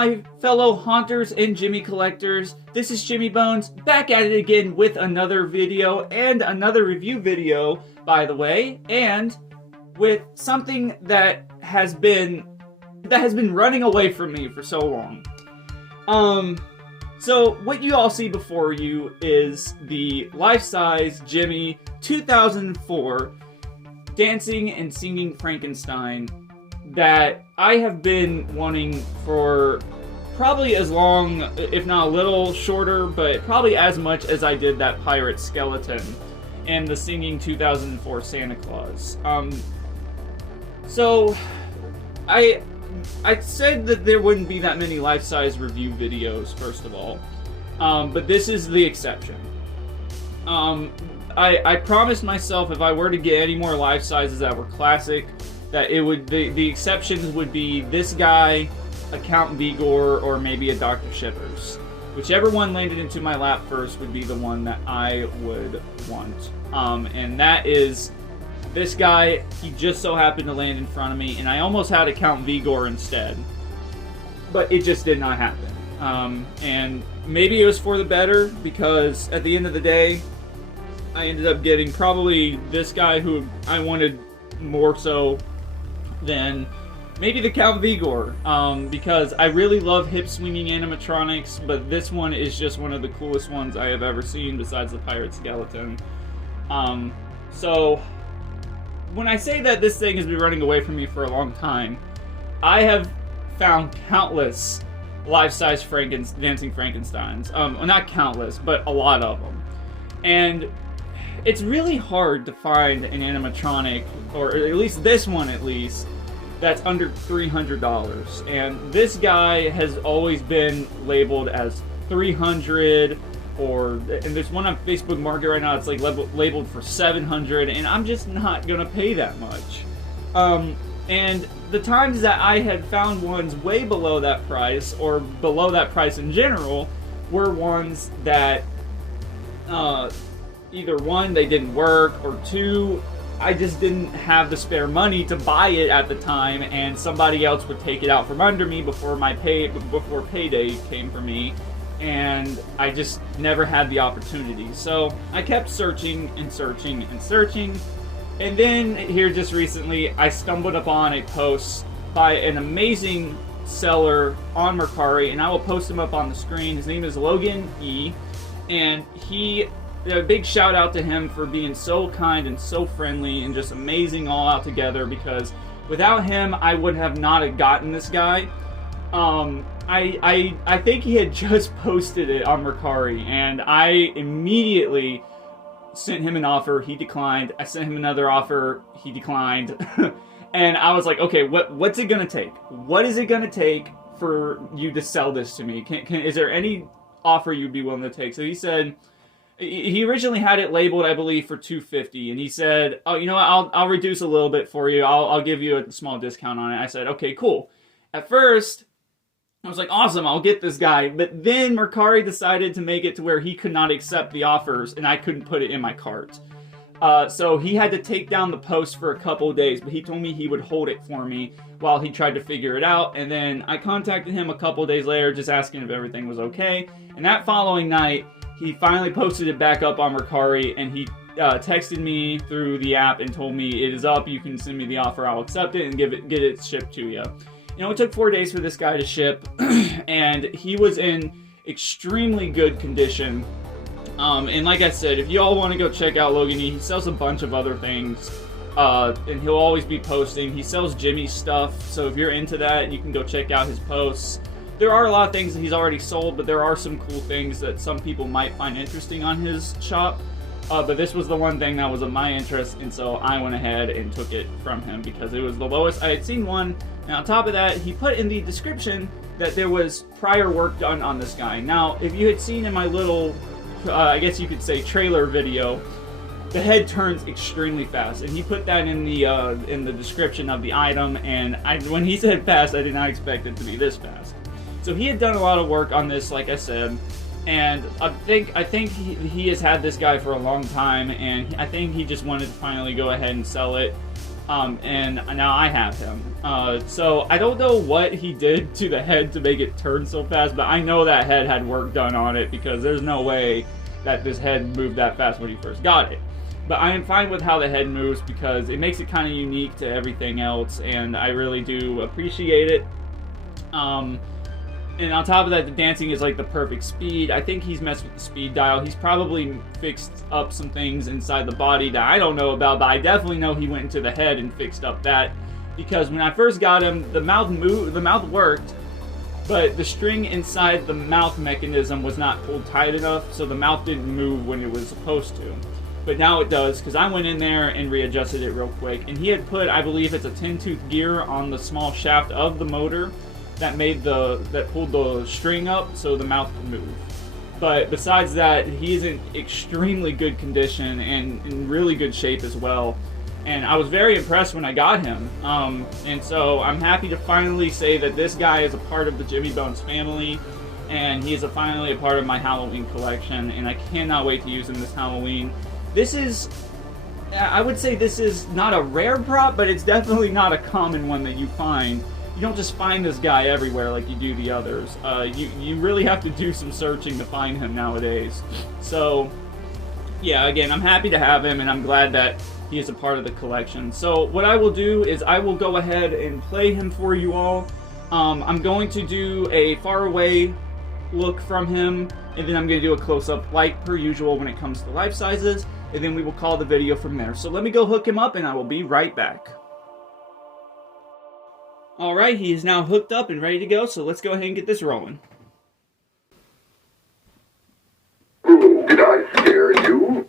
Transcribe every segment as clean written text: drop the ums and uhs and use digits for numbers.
my fellow haunters and Gemmy collectors. This is Jimmy Bones, back at it again with another video and another review video, by the way, and with something that has been running away from me for so long. So what you all see before you is the Life Size Gemmy 2004 Dancing and Singing Frankenstein that I have been wanting for probably as long, if not a little shorter, but probably as much as I did that pirate skeleton and the singing 2004 Santa Claus. So I said that there wouldn't be that many life-size review videos, first of all, but this is the exception. I promised myself if I were to get any more life sizes that were classic, that it would the exceptions would be this guy, a Count Vigor, or maybe a Dr. Shivers. Whichever one landed into my lap first would be the one that I would want. And that is this guy. He just so happened to land in front of me, and I almost had a Count Vigor instead. But it just did not happen. And maybe it was for the better, because at the end of the day, I ended up getting probably this guy who I wanted more so than maybe the Count Vigor, because I really love hip-swinging animatronics, but this one is just one of the coolest ones I have ever seen besides the pirate skeleton. So when I say that this thing has been running away from me for a long time, I have found countless life-size Dancing Frankensteins. Well, not countless, but a lot of them. And it's really hard to find an animatronic, or at least this one at least, that's under $300. And this guy has always been labeled as $300, and there's one on Facebook Market right now, it's like labeled for $700, and I'm just not gonna pay that much. And the times that I had found ones way below that price, or below that price in general, were ones that either one, they didn't work, or two, I just didn't have the spare money to buy it at the time, and somebody else would take it out from under me before payday came for me, and I just never had the opportunity. So I kept searching and searching and searching, and then here just recently I stumbled upon a post by an amazing seller on Mercari, and I will post him up on the screen. His name is Logan E, and a big shout out to him for being so kind and so friendly and just amazing all out together, because without him I would have not gotten this guy. I think he had just posted it on Mercari, and I immediately sent him an offer. He declined. I sent him another offer. He declined. And I was like, okay, what's it gonna take? What is it gonna take for you to sell this to me? Is there any offer you'd be willing to take? So he said, he originally had it labeled, I believe, for $250, and he said, "Oh, you know what? I'll reduce a little bit for you. I'll give you a small discount on it." I said, "Okay, cool." At first, I was like, "Awesome, I'll get this guy." But then Mercari decided to make it to where he could not accept the offers, and I couldn't put it in my cart. So he had to take down the post for a couple of days, but he told me he would hold it for me while he tried to figure it out. And then I contacted him a couple of days later, just asking if everything was okay. And that following night, he finally posted it back up on Mercari, and he texted me through the app and told me it is up. You can send me the offer. I'll accept it and get it shipped to you. You know, it took 4 days for this guy to ship, and he was in extremely good condition. And like I said, if you all want to go check out Logan E, he sells a bunch of other things, and he'll always be posting. He sells Jimmy stuff, so if you're into that, you can go check out his posts. There are a lot of things that he's already sold, but there are some cool things that some people might find interesting on his shop. But this was the one thing that was of my interest, and so I went ahead and took it from him because it was the lowest I had seen one. And on top of that, he put in the description that there was prior work done on this guy. Now, if you had seen in my little, I guess you could say, trailer video, the head turns extremely fast, and he put that in the description of the item. And when he said fast, I did not expect it to be this fast. So he had done a lot of work on this, like I said, and I think he has had this guy for a long time, and I think he just wanted to finally go ahead and sell it. and now I have him. So I don't know what he did to the head to make it turn so fast, but I know that head had work done on it, because there's no way that this head moved that fast when he first got it. But I am fine with how the head moves, because it makes it kind of unique to everything else, and I really do appreciate it. And on top of that, the dancing is like the perfect speed. I think he's messed with the speed dial. He's probably fixed up some things inside the body that I don't know about, but I definitely know he went into the head and fixed up that. Because when I first got him, the mouth worked, but the string inside the mouth mechanism was not pulled tight enough, so the mouth didn't move when it was supposed to. But now it does, because I went in there and readjusted it real quick. And he had put, I believe it's a 10-tooth gear on the small shaft of the motor that pulled the string up so the mouth could move. But besides that, he is in extremely good condition and in really good shape as well. And I was very impressed when I got him. And so I'm happy to finally say that this guy is a part of the Jimmy Bones family, and he is finally a part of my Halloween collection, and I cannot wait to use him this Halloween. I would say this is not a rare prop, but it's definitely not a common one that you find. You don't just find this guy everywhere like you do the others. You really have to do some searching to find him nowadays. So, yeah, again, I'm happy to have him, and I'm glad that he is a part of the collection. So what I will do is I will go ahead and play him for you all. I'm going to do a far away look from him, and then I'm going to do a close-up like per usual when it comes to life sizes, and then we will call the video from there. So let me go hook him up, and I will be right back. Alright, he is now hooked up and ready to go, so let's go ahead and get this rolling. Did I scare you?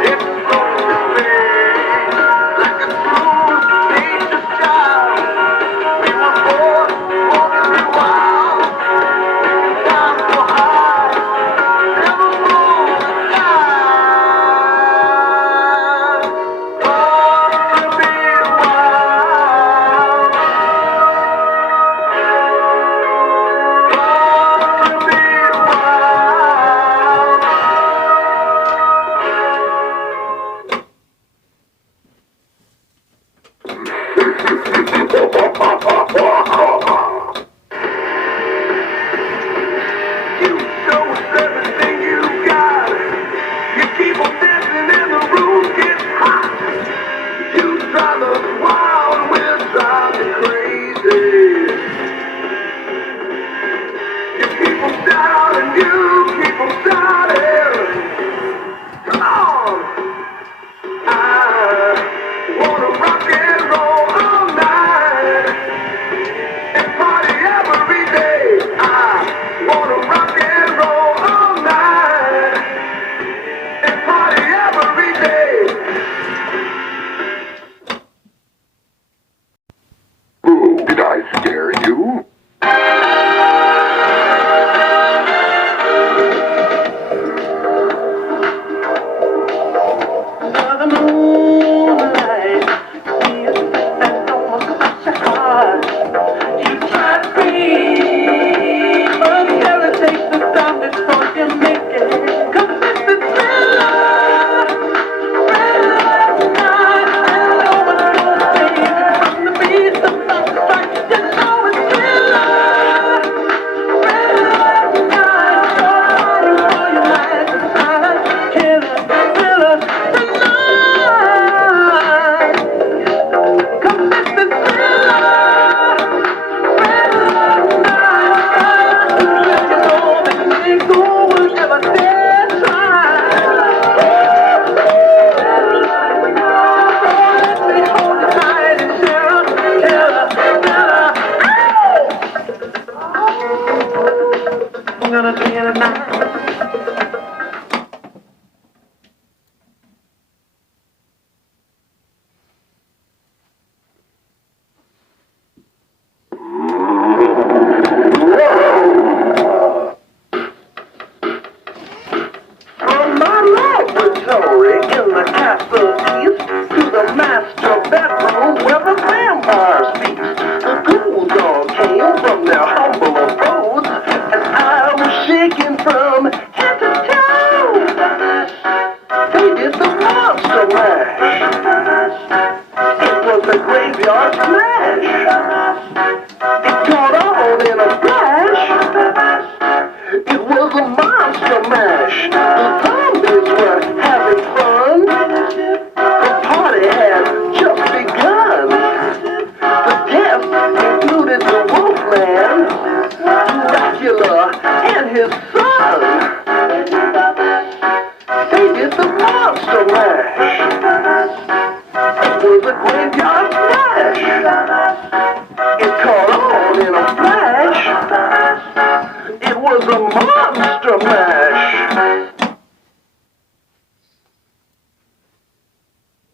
If day. Ooh, did I scare you?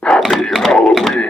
Happy Halloween.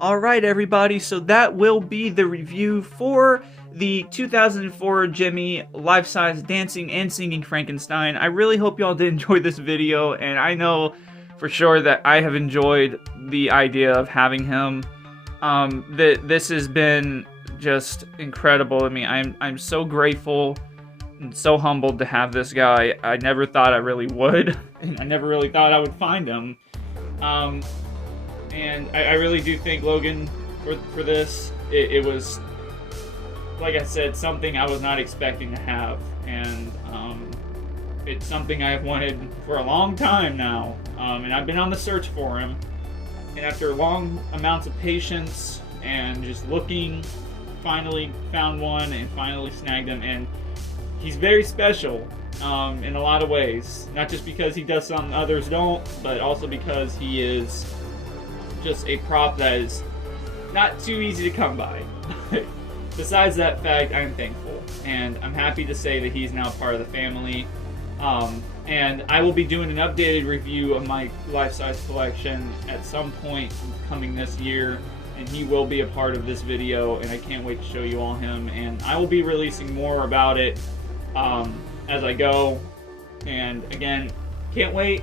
Alright everybody, so that will be the review for the 2004 Gemmy Life Size Dancing and Singing Frankenstein. I really hope y'all did enjoy this video, and I know for sure that I have enjoyed the idea of having him. This has been just incredible. I mean, I'm so grateful and so humbled to have this guy. I never thought I really would, and I never really thought I would find him. And I really do thank Logan for this. It was like I said, something I was not expecting to have, and it's something I've wanted for a long time now, and I've been on the search for him, and after long amounts of patience and just looking, finally found one and finally snagged him, and he's very special in a lot of ways, not just because he does something others don't, but also because he is just a prop that is not too easy to come by. Besides that fact, I'm thankful, and I'm happy to say that he's now part of the family. And I will be doing an updated review of my Life Size collection at some point coming this year, and he will be a part of this video, and I can't wait to show you all him, and I will be releasing more about it as I go, and again, can't wait.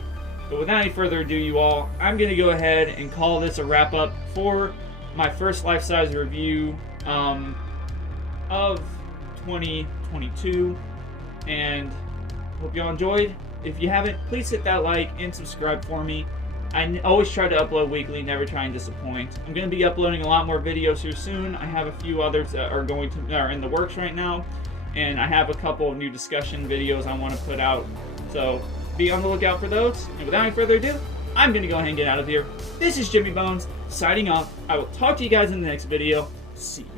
But without any further ado, you all, I'm going to go ahead and call this a wrap-up for my first Life Size review of 2022, and hope y'all enjoyed. If you haven't, please hit that like and subscribe for me. I always try to upload weekly, never try and disappoint. I'm going to be uploading a lot more videos here soon. I have a few others that are in the works right now, and I have a couple of new discussion videos I want to put out, so be on the lookout for those. And without any further ado, I'm going to go ahead and get out of here. This is Jimmy Bones, signing off. I will talk to you guys in the next video. See you.